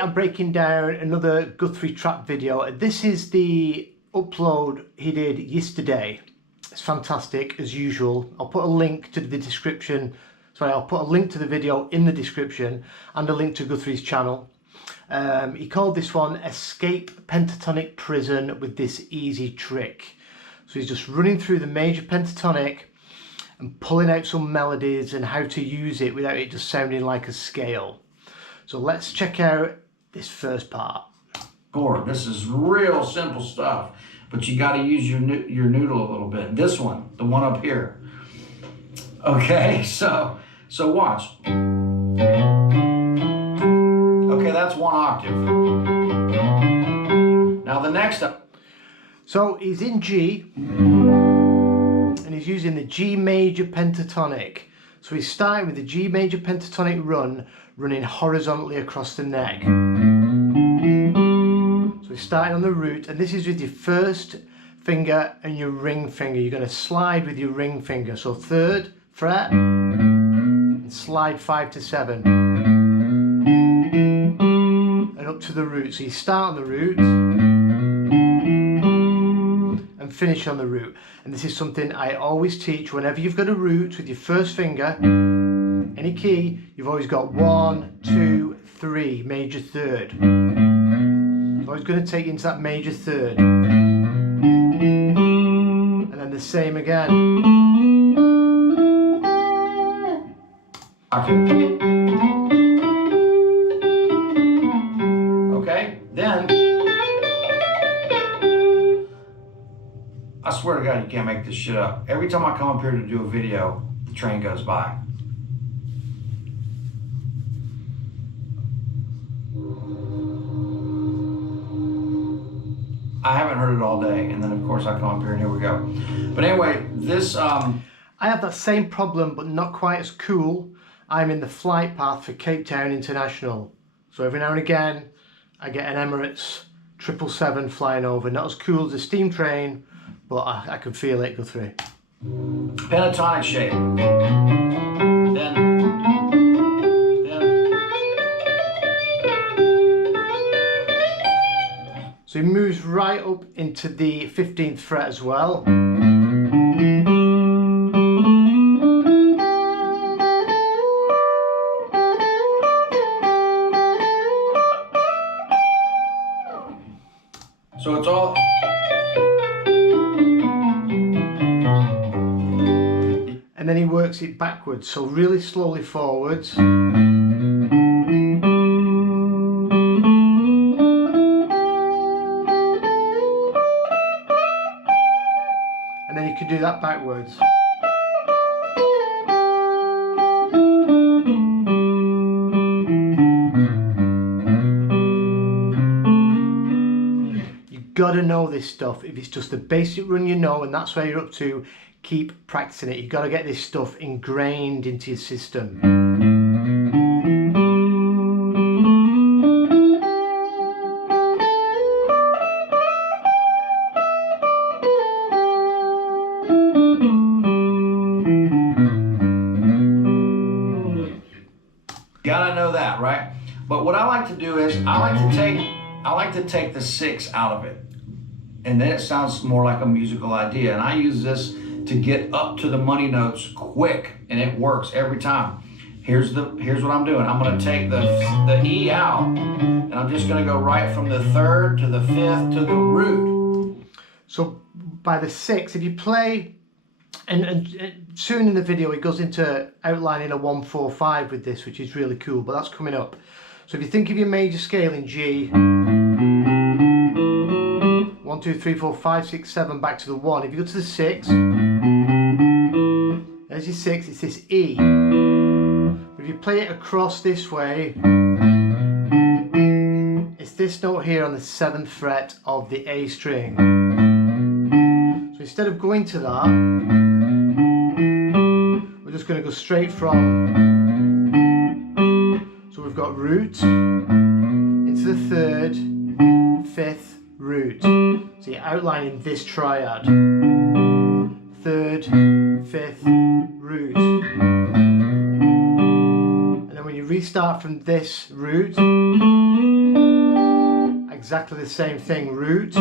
I'm breaking down another Guthrie Trapp video. This is the upload he did yesterday. It's fantastic as usual. I'll put a link to the description. Sorry, I'll put a link to the video in the description and a link to Guthrie's channel. He called this one Escape Pentatonic Prison with This Easy Trick. So he's just running through the major pentatonic and pulling out some melodies and how to use it without it just sounding like a scale. So let's check out this first part. Chord. This is real simple stuff, but you got to use your noodle a little bit. This one, the one up here. Okay, so watch. Okay, that's one octave. Now the next up. So he's in G, and he's using the G major pentatonic. So he's starting with the G major pentatonic running horizontally across the neck. So he's starting on the root, and this is with your first finger and your ring finger. You're going to slide with your ring finger. So 3rd fret, and slide 5 to 7. And up to the root. So you start on the root and finish on the root. And this is something I always teach. Whenever you've got a root with your first finger, any key, you've always got 1, 2, 3, major third. It's always going to take you into that major third. And then the same again. Okay, then I swear to God, you can't make this shit up. Every time I come up here to do a video, the train goes by. I haven't heard it all day, and then of course I come up here and here we go. But anyway, this I have that same problem, but not quite as cool. I'm in the flight path for Cape Town International. So every now and again, I get an Emirates 777 flying over. Not as cool as a steam train, but I can feel it, Guthrie. pentatonic shape. Then. So he moves right up into the 15th fret as well. So it's all. And then he works it backwards, so really slowly forwards. And then you can do that backwards. You've got to know this stuff. If it's just the basic run you know, and that's where you're up to, keep practicing it. You've got to get this stuff ingrained into your system. Gotta know that, right? But what I like to do is I like to take the 6 out of it, and then it sounds more like a musical idea. And I use this to get up to the money notes quick, and it works every time. Here's what I'm doing. I'm going to take the E out, and I'm just going to go right from the 3rd to the 5th to the root. So by the 6th, if you play. And soon in the video it goes into outlining a 1-4-5 with this, which is really cool, but that's coming up. So if you think of your major scale in G, 1, 2, 3, 4, 5, 6, 7, back to the 1. If you go to the 6, there's your 6, it's this E. If you play it across this way, it's this note here on the 7th fret of the A string. So instead of going to that, we're just going to go straight from. So we've got root into the 3rd, 5th, root. So you're outlining this triad. 3rd, 5th, root. And then when you restart from this root, exactly the same thing, root,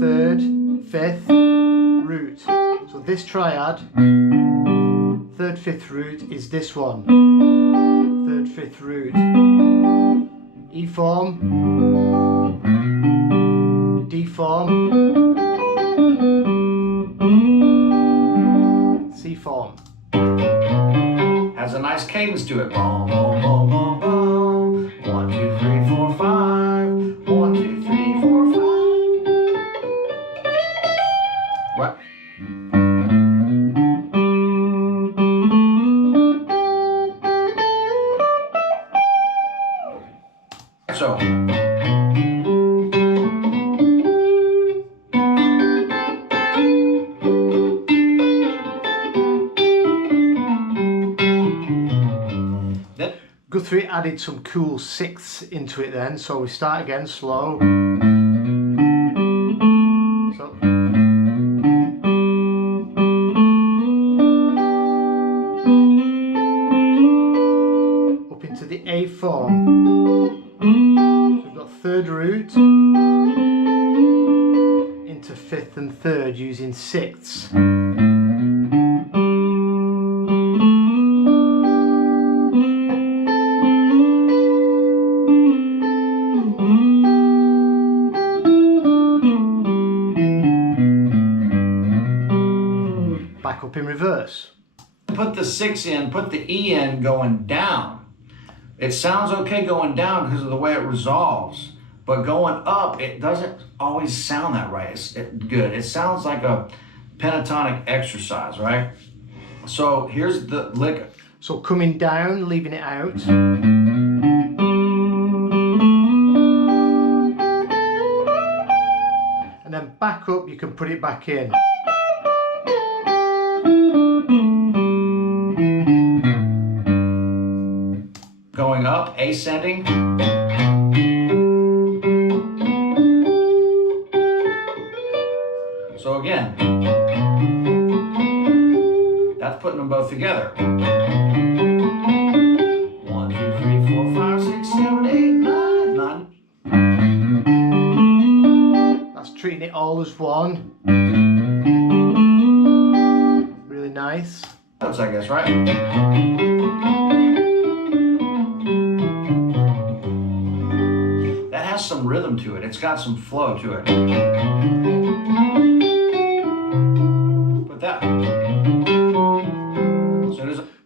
third, fifth, root. So this triad, third, fifth root is this one, third, fifth root, E form, D form, C form. Has a nice cadence to it. Boom, boom, boom, boom, boom. 1, 2, 3, 4, 5. 1, 2, 3, 4, 5. Right. So. Guthrie added some cool sixths into it then, so we start again slow. So, up into the A form. So we've got third root into fifth and third using sixths. Back up in reverse. Put the 6 in, put the E in going down. It sounds okay going down because of the way it resolves, but going up, it doesn't always sound that right. It's good. It sounds like a pentatonic exercise, right? So here's the lick. So coming down, leaving it out. And then back up, you can put it back in. Going up, ascending. So again, that's putting them both together. 1, 2, 3, 4, 5, 6, 7, 8, 9. That's treating it all as one. Really nice. Notes, I guess, right? That has some rhythm to it. It's got some flow to it. Put that.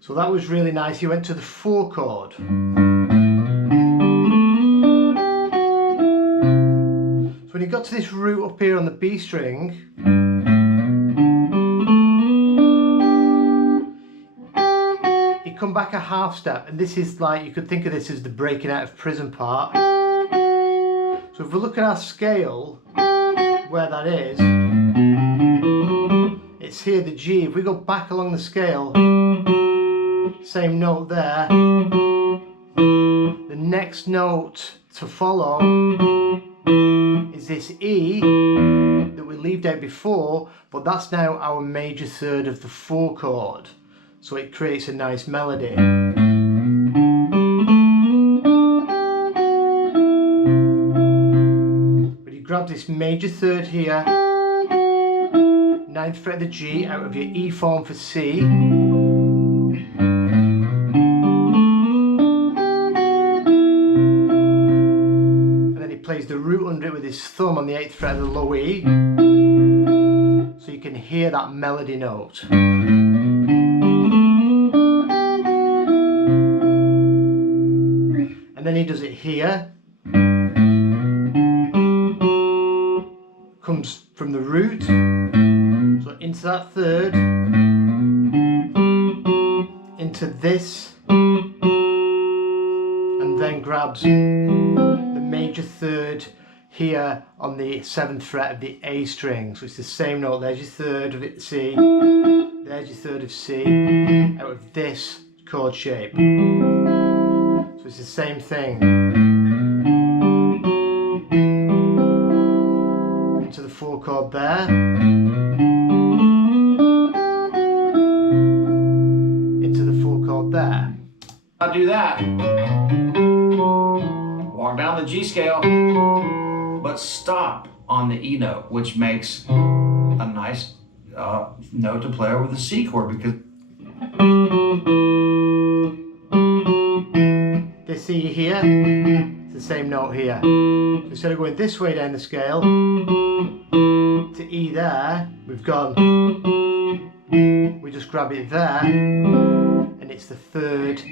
So that was really nice. He went to the 4 chord. So when he got to this root up here on the B string, he come back a half step, and this is like, you could think of this as the breaking out of prison part. So if we look at our scale, where that is, it's here, the G. If we go back along the scale, same note there, the next note to follow is this E that we leaved out before, but that's now our major third of the 4 chord, so it creates a nice melody. But you grab this major third here, 9th fret of the G out of your E form for C, plays the root under it with his thumb on the 8th fret of the low E, so you can hear that melody note. And then he does it here, comes from the root, so into that third, into this, and then grabs major third here on the 7th fret of the A string. So it's the same note. There's your third of it, C, there's your third of C, out of this chord shape. So it's the same thing. Into the 4 chord there, into the 4 chord there. I'll do that. Walk down the G scale. but stop on the E note, which makes a nice note to play over the C chord, because this E here, it's the same note here. So instead of going this way down the scale to E there, we've gone, we just grab it there, and it's the third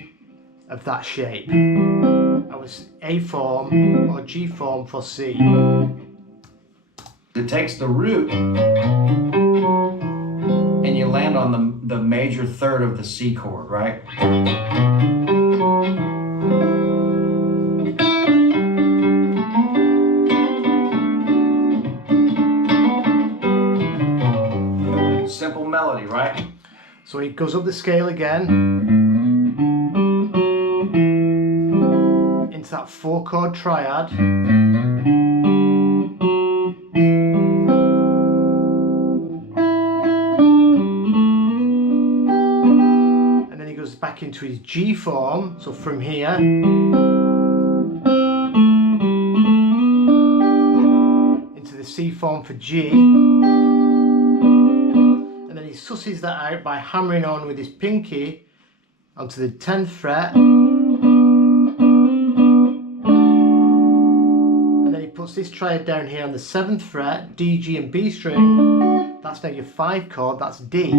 of that shape. That was A form or G form for C. it takes the root and you land on the major third of the C chord, right? Simple melody, right? So it goes up the scale again into that 4-chord triad. And then he goes back into his G form, so from here into the C form for G. He susses that out by hammering on with his pinky onto the 10th fret, and then he puts this triad down here on the 7th fret, D, G and B string. That's now your 5 chord, that's D.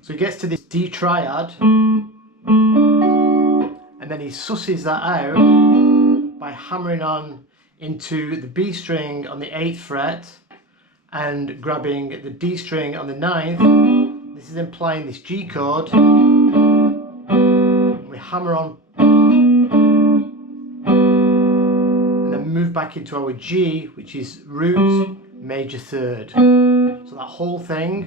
So he gets to this D triad, and then he susses that out by hammering on into the B string on the 8th fret and grabbing the D string on the 9th. This is implying this G chord. We hammer on and then move back into our G, which is root major third. So that whole thing.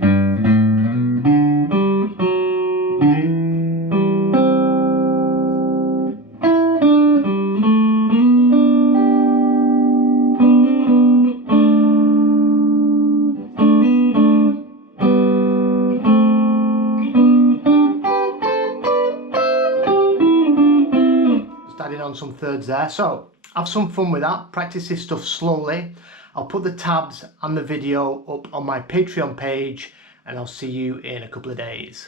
Adding on some thirds there, so have some fun with that, practice this stuff slowly. I'll put the tabs and the video up on my Patreon page, and I'll see you in a couple of days.